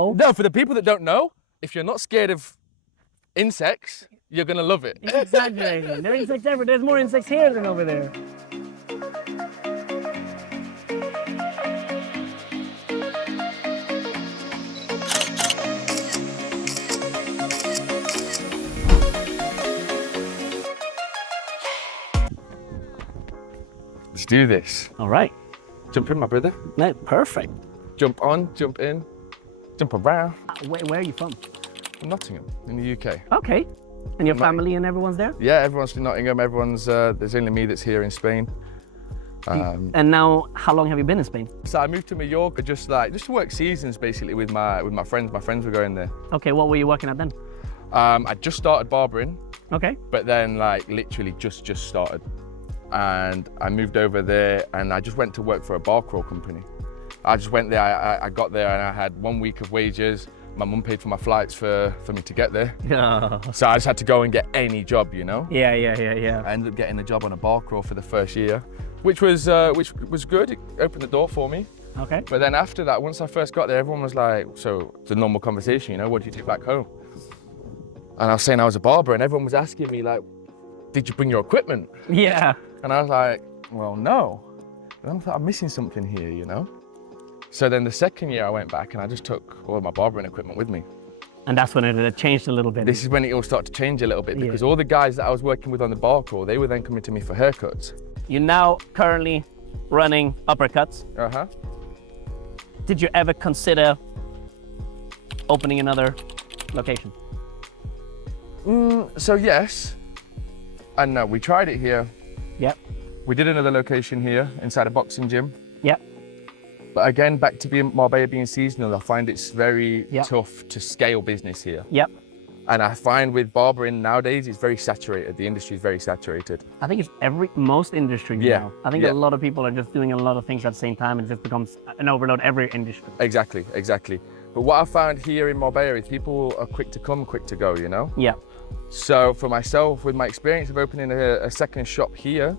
No, for the people that don't know, if you're not scared of insects, you're gonna love it. You're exaggerating. There are insects everywhere. There's more insects here than over there. Let's do this. All right. Jump in, my brother. No, perfect. Jump on, jump in, jump around. Where are you from? Nottingham, in the UK. Okay. And your family and everyone's there? Yeah, everyone's from Nottingham. Everyone's, there's only me that's here in Spain. And now, how long have you been in Spain? So I moved to Mallorca just to work seasons basically with my friends. My friends were going there. Okay, what were you working at then? I just started barbering. Okay. But then like literally just started. And I moved over there and I just went to work for a bar crawl company. I just went there, I got there and I had 1 week of wages. My mum paid for my flights for me to get there. So I just had to go and get any job, you know? Yeah. I ended up getting a job on a bar crawl for the first year, which was good. It opened the door for me. Okay. But then after that, once I first got there, everyone was like, so it's a normal conversation, you know, what do you take back home? And I was saying I was a barber and everyone was asking me like, did you bring your equipment? Yeah. And I was like, well, no. And I thought I'm missing something here, you know? So then the second year I went back and I just took all of my barbering equipment with me. And that's when it changed a little bit. This is when it all started to change a little bit because all the guys that I was working with on the bar crawl, they were then coming to me for haircuts. You're now currently running Uppercuts. Uh-huh. Did you ever consider opening another location? So yes and no. We tried it here. Yep. We did another location here inside a boxing gym. Yep. But again, back to Marbella being seasonal, I find it's very tough to scale business here. Yep. And I find with barbering nowadays, it's very saturated. The industry is very saturated. I think it's most industries now. I think a lot of people are just doing a lot of things at the same time and it just becomes an overload every industry. Exactly. But what I found here in Marbella is people are quick to come, quick to go, you know? Yeah. So for myself, with my experience of opening a second shop here,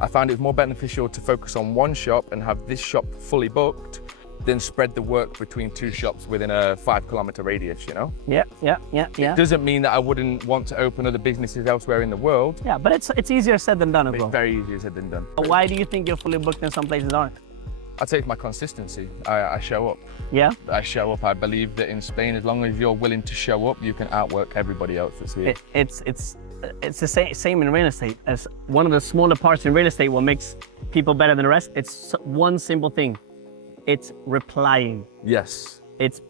I found it was more beneficial to focus on one shop and have this shop fully booked than spread the work between two shops within a 5-kilometer radius, you know? Yeah. It doesn't mean that I wouldn't want to open other businesses elsewhere in the world. Yeah, but it's easier said than done as well. It's very easier said than done. Why do you think you're fully booked and some places aren't? I'd say it's my consistency. I show up. Yeah? I show up. I believe that in Spain, as long as you're willing to show up, you can outwork everybody else that's here. It's the same in real estate. As one of the smaller parts in real estate, what makes people better than the rest, it's one simple thing. It's replying. Yes. It's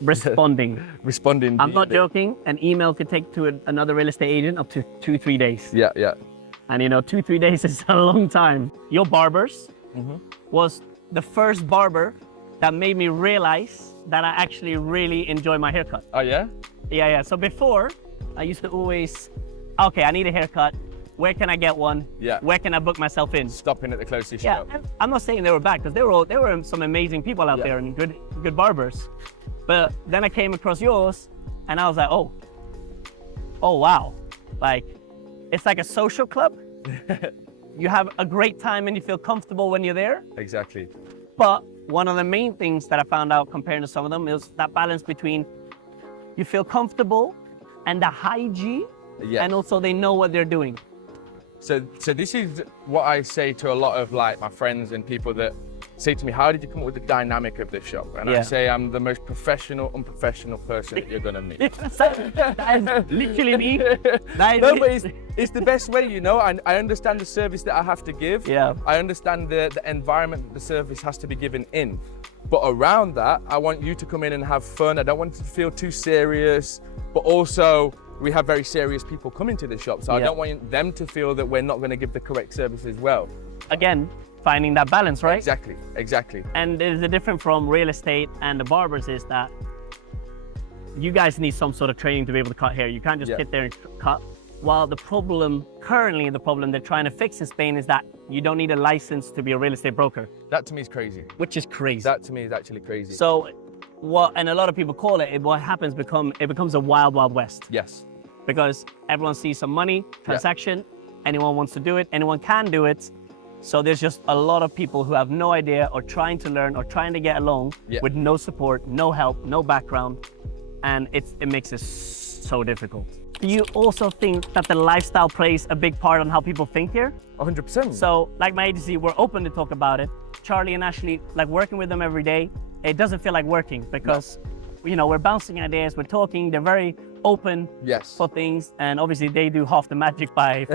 responding. Responding. I'm not joking. An email could take to another real estate agent up to 2-3 days. Yeah. And you know, 2-3 days is a long time. Your barbers was the first barber that made me realize that I actually really enjoy my haircut. Oh yeah? Yeah. So before, I used to always, okay, I need a haircut. Where can I get one? Yeah. Where can I book myself in? Stopping at the closest Yeah, shop. and I'm not saying they were bad, because there were some amazing people out there and good barbers. But then I came across yours and I was like, oh wow. Like, it's like a social club. You have a great time and you feel comfortable when you're there. Exactly. But one of the main things that I found out comparing to some of them is that balance between you feel comfortable and the hygiene, and also they know what they're doing. So this is what I say to a lot of like my friends and people that say to me, how did you come up with the dynamic of this shop? And I say I'm the most professional, unprofessional person that you're gonna meet. That is literally me. No, but it's the best way, you know. I understand the service that I have to give. Yeah. I understand the environment that the service has to be given in. But around that, I want you to come in and have fun. I don't want it to feel too serious, but also we have very serious people coming to the shop. So I don't want them to feel that we're not going to give the correct service as well. Again, finding that balance, right? Exactly. And there's a difference from real estate and the barbers is that you guys need some sort of training to be able to cut hair. You can't just sit there and cut. While currently the problem they're trying to fix in Spain is that you don't need a license to be a real estate broker. That to me is crazy. Which is crazy. That to me is actually crazy. So and a lot of people call it, what happens it becomes a wild, wild west. Yes. Because everyone sees some money, transaction, anyone wants to do it, anyone can do it. So there's just a lot of people who have no idea or trying to learn or trying to get along with no support, no help, no background. And it makes it so difficult. Do you also think that the lifestyle plays a big part on how people think here? 100%. So like my agency, we're open to talk about it. Charlie and Ashley, like working with them every day, it doesn't feel like working because you know, we're bouncing ideas, we're talking, they're very open for things, and obviously they do half the magic by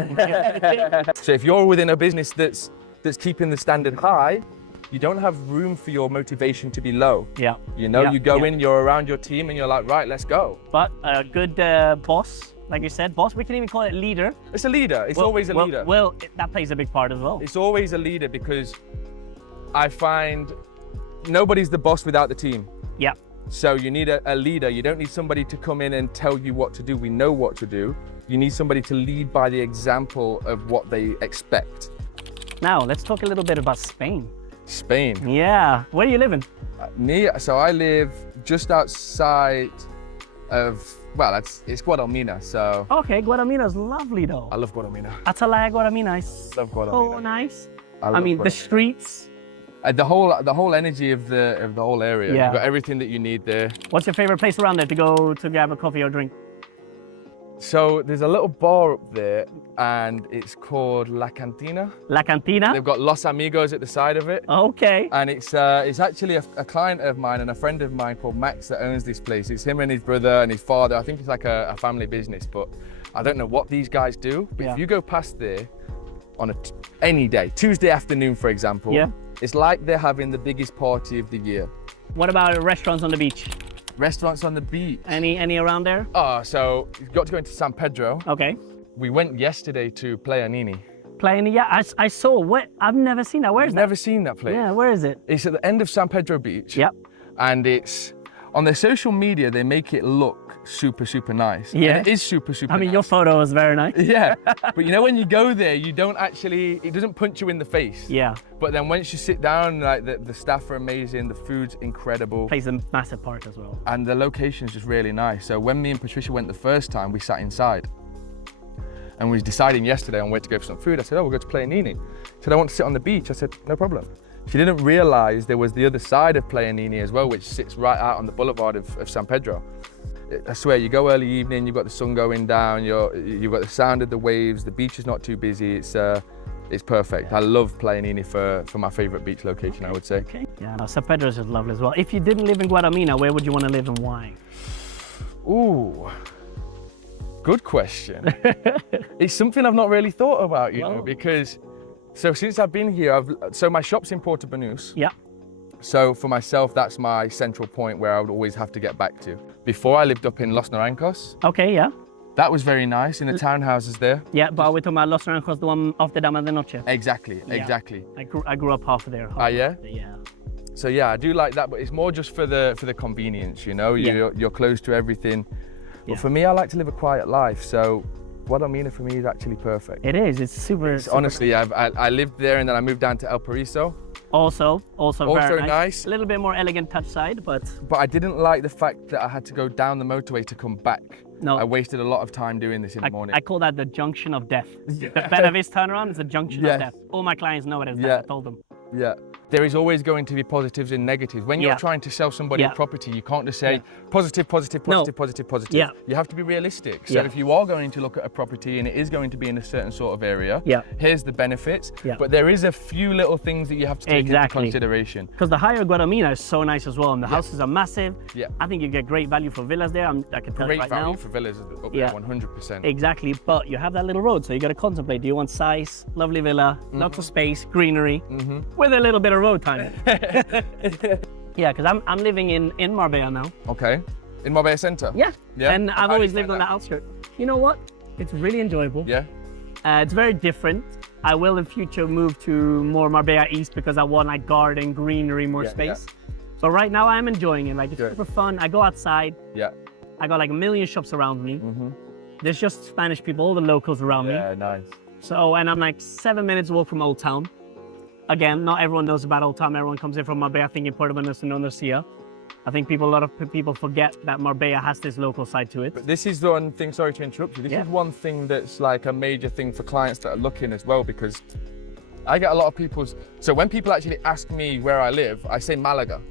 So if you're within a business that's keeping the standard high, you don't have room for your motivation to be low. Yeah. You know, you go in, you're around your team and you're like, right, let's go. But a good boss, like you said, boss, we can even call it leader. It's a leader, it's always a leader. Well, that plays a big part as well. It's always a leader because I find nobody's the boss without the team. Yeah. So you need a leader. You don't need somebody to come in and tell you what to do. We know what to do. You need somebody to lead by the example of what they expect. Now, let's talk a little bit about Spain. Spain. Yeah. Where are you living? So I live just outside of, well, it's Guadalmina, so. Okay, Guadalmina is lovely though. I love Guadalmina. Atalaya Guadalmina is love Guadalmina. So nice. I mean, the streets. The whole energy of the whole area. Yeah. You've got everything that you need there. What's your favorite place around there to go to grab a coffee or drink? So there's a little bar up there and it's called La Cantina. La Cantina? They've got Los Amigos at the side of it. Okay. And it's actually a client of mine and a friend of mine called Max that owns this place. It's him and his brother and his father. I think it's like a family business, but I don't know what these guys do. But if you go past there on any day, Tuesday afternoon, for example, it's like they're having the biggest party of the year. What about restaurants on the beach? Restaurants on the beach. Any around there? Oh, so you've got to go into San Pedro. Okay. We went yesterday to Playa Nini. Playa Nini, yeah, I saw. What? I've never seen that. Where is that? Never seen that place. Yeah, where is it? It's at the end of San Pedro Beach. Yep. And it's, on their social media, they make it look super nice. Yeah. And it is super nice. I mean, your photo was very nice. Yeah. But you know, when you go there, you don't actually, it doesn't punch you in the face. Yeah. But then once you sit down, like the staff are amazing, the food's incredible. Plays a massive part as well. And the location's just really nice. So when me and Patricia went the first time, we sat inside. And we was deciding yesterday on where to go for some food. I said, oh, we'll go to Playa Nini. She said, I want to sit on the beach. I said, no problem. She didn't realize there was the other side of Playa Nini as well, which sits right out on the boulevard of San Pedro. I swear, you go early evening, you've got the sun going down, you've got the sound of the waves, the beach is not too busy, it's perfect. I love Playa Nini for my favorite beach location, I would say. Okay. Yeah, no, San Pedro is just lovely as well. If you didn't live in Guadalmina, where would you want to live and why? Ooh, good question. It's something I've not really thought about, you know, because, so since I've been here, so my shop's in Puerto Banús. Yeah. So for myself, that's my central point where I would always have to get back to. Before I lived up in Los Naranjos. Okay, yeah. That was very nice in the townhouses there. Yeah, but are we talking about Los Naranjos, the one off the Dama de Noche? Exactly, exactly. I grew up half there. Yeah? Yeah. So yeah, I do like that, but it's more just for the convenience, you know? You're close to everything. But for me, I like to live a quiet life, so Guadalmina for me is actually perfect. It is, it's super. Honestly, I lived there and then I moved down to El Paraiso. Also very nice. A little bit more elegant touch side, but I didn't like the fact that I had to go down the motorway to come back. No. I wasted a lot of time doing this in the morning. I call that the junction of death. The Benavis turnaround is a junction of death. All my clients know it as that. I told them. Yeah. There is always going to be positives and negatives. When you're trying to sell somebody a property, you can't just say positive. Yeah. You have to be realistic. So if you are going to look at a property and it is going to be in a certain sort of area, here's the benefits. But there is a few little things that you have to take into consideration. Because the higher Guadalmina is so nice as well, and the houses are massive. Yeah. I think you get great value for villas there. I can tell you right now. Great value for villas up there, 100%. Exactly, but you have that little road, so you got to contemplate. Do you want size, lovely villa, lots of space, greenery, with a little bit of road time? Yeah, because I'm living in Marbella now. Okay, in Marbella Center? Yeah, and I've always lived on the outskirts. You know what? It's really enjoyable. Yeah. It's very different. I will in future move to more Marbella East because I want like garden, greenery, more space. So right now I'm enjoying it. Like it's super fun. I go outside. Yeah. I got like a million shops around me. There's just Spanish people, all the locals around me. Yeah, nice. So, and I'm like 7 minutes walk from Old Town. Again, not everyone knows about Old Town. Everyone comes in from Marbella thinking Puerto Banús and Andalusia. I think a lot of people forget that Marbella has this local side to it. But this is the one thing, sorry to interrupt you, this is one thing that's like a major thing for clients that are looking as well, because I get a lot of people's, so when people actually ask me where I live, I say Malaga.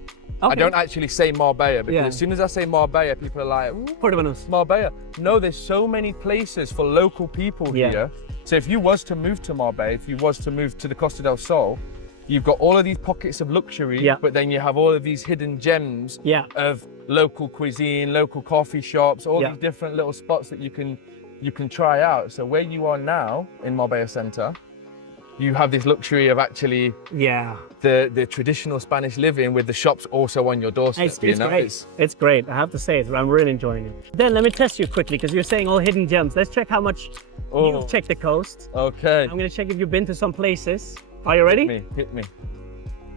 Okay. I don't actually say Marbella because Yeah. as soon as I say Marbella, people are like, "Ooh, Portobanos. Marbella." No, there's so many places for local people Yeah. here. So if you was to move to Marbella, if you was to move to the Costa del Sol, you've got all of these pockets of luxury, Yeah. but then you have all of these hidden gems Yeah. of local cuisine, local coffee shops, all Yeah. these different little spots that you can try out. So where you are now in Marbella Center, you have this luxury of actually Yeah. the traditional Spanish living with the shops also on your doorstep. It's you know? great. It's great. I have to say, I'm really enjoying it. Then let me test you quickly because you're saying all hidden gems. Let's check how much you've checked the coast. Okay. I'm gonna check if you've been to some places. Are you ready? Hit me.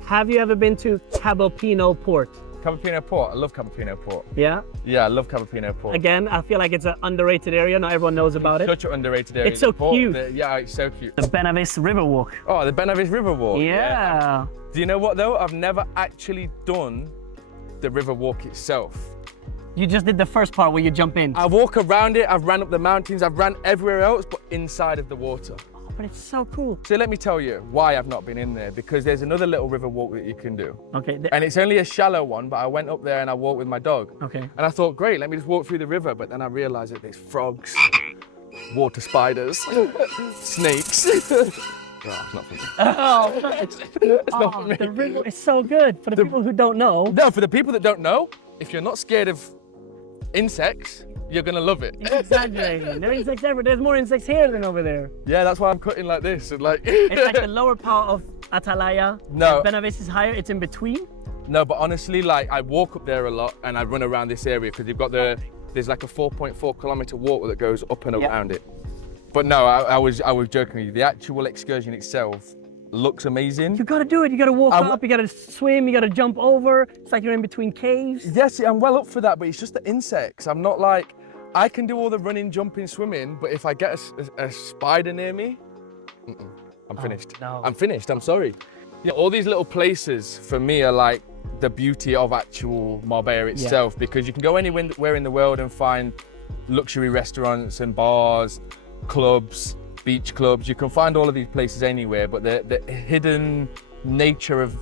Have you ever been to Cabo Pino Port? Capapino Port. I love Capapino Port. Yeah. Yeah, I love Capapino Port. Again, I feel like it's an underrated area. Not everyone knows about it. Such an underrated area. It's so cute. Yeah, it's so cute. The Benavis Riverwalk. Oh, the Benavis River Walk. Yeah. Do you know what though? I've never actually done the river walk itself. You just did the first part where you jump in. I walk around it, I've ran up the mountains, I've ran everywhere else, but inside of the water. Oh, but it's so cool. So let me tell you why I've not been in there, because there's another little river walk that you can do. Okay. And it's only a shallow one, but I went up there and I walked with my dog. Okay. And I thought, great, let me just walk through the river. But then I realized that there's frogs, water spiders, snakes. Oh, it's not for me. Oh, It's not for me. the river is so good. For the people who don't know. No, for the people that don't know, if you're not scared of insects, you're gonna love it. You're exaggerating. There are insects everywhere. There's more insects here than over there. Yeah, that's why I'm cutting like this. And like It's like the lower part of Atalaya. No. Benavis is higher. It's in between. No, but honestly, like I walk up there a lot and I run around this area because you've got there's like a 4.4 kilometer walk that goes up and around it. But no, I was joking with you. The actual excursion itself looks amazing. You gotta do it. You gotta walk up. You gotta swim. You gotta jump over. It's like you're in between caves. Yes, I'm well up for that, but it's just the insects. I'm not like, I can do all the running, jumping, swimming, but if I get a spider near me, I'm finished. No. I'm finished, I'm sorry. You know, all these little places for me are like the beauty of actual Marbella itself, because you can go anywhere in the world and find luxury restaurants and bars, clubs, beach clubs. You can find all of these places anywhere, but the hidden nature of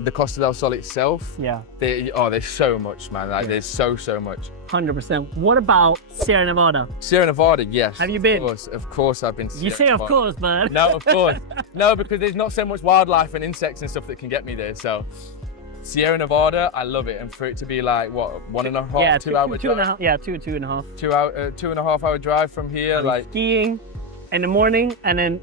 the Costa del Sol itself, there's so much, man. Like there's so much. 100%. What about Sierra Nevada? Sierra Nevada, yes. Have you been? Of course I've been to You Sierra say of Nevada. course, man. No, of course. No, because there's not so much wildlife and insects and stuff that can get me there. So Sierra Nevada, I love it. And for it to be like, what, 1.5, 2 hour drive? Yeah, two and a half. 2.5 hour drive from here. Like skiing in the morning and then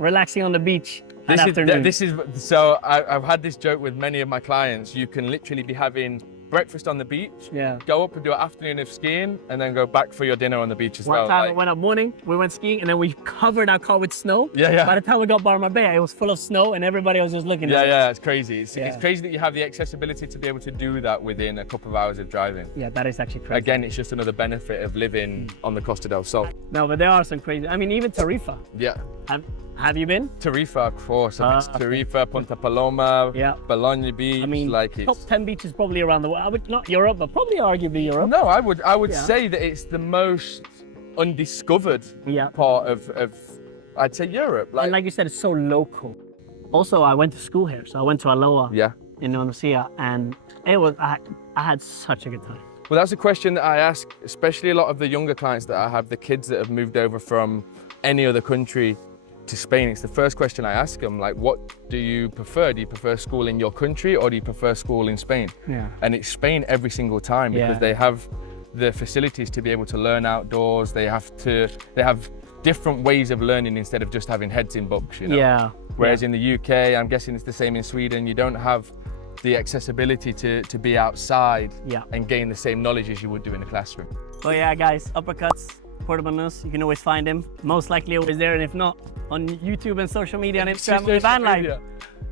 relaxing on the beach in the afternoon. So I've had this joke with many of my clients. You can literally be having breakfast on the beach, go up and do an afternoon of skiing, and then go back for your dinner on the beach as well. One time I went up morning, we went skiing, and then we covered our car with snow. Yeah. By the time we got by Marbella, it was full of snow, and everybody was just looking at us. Yeah, it's crazy. It's crazy that you have the accessibility to be able to do that within a couple of hours of driving. Yeah, that is actually crazy. Again, it's just another benefit of living on the Costa del Sol. No, but there are some crazy. I mean, even Tarifa. Yeah. Have you been? Tarifa, of course. Tarifa, Punta Paloma, Bologna Beach. I mean, top 10 beaches probably around the world. Not Europe, but probably arguably Europe. No, I would say that it's the most undiscovered part of I'd say Europe. And like you said, it's so local. Also, I went to school here, so I went to Aloha in Indonesia, and it was I had such a good time. Well, that's a question that I ask, especially a lot of the younger clients that I have, the kids that have moved over from any other country to Spain. It's the first question I ask them, like, what do you prefer? Do you prefer school in your country or do you prefer school in Spain? Yeah. And it's Spain every single time because they have the facilities to be able to learn outdoors. They have different ways of learning instead of just having heads in books, you know? Yeah. Whereas in the UK, I'm guessing it's the same in Sweden, you don't have the accessibility to be outside and gain the same knowledge as you would do in a classroom. Well, yeah, guys, Uppercuts, Portobanos, you can always find him. Most likely always there, and if not, on YouTube and social media and Instagram, van life.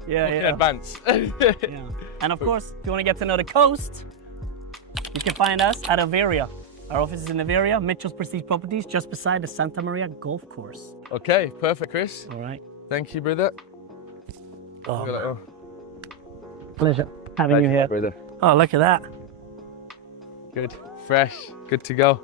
Yeah. Advance. And of course, if you want to get to know the coast, you can find us at Averia. Our office is in Averia, Mitchell's Prestige Properties, just beside the Santa Maria Golf Course. Okay, perfect, Chris. All right. Thank you, brother. Pleasure having you here. Brother. Oh, look at that. Good, fresh, good to go.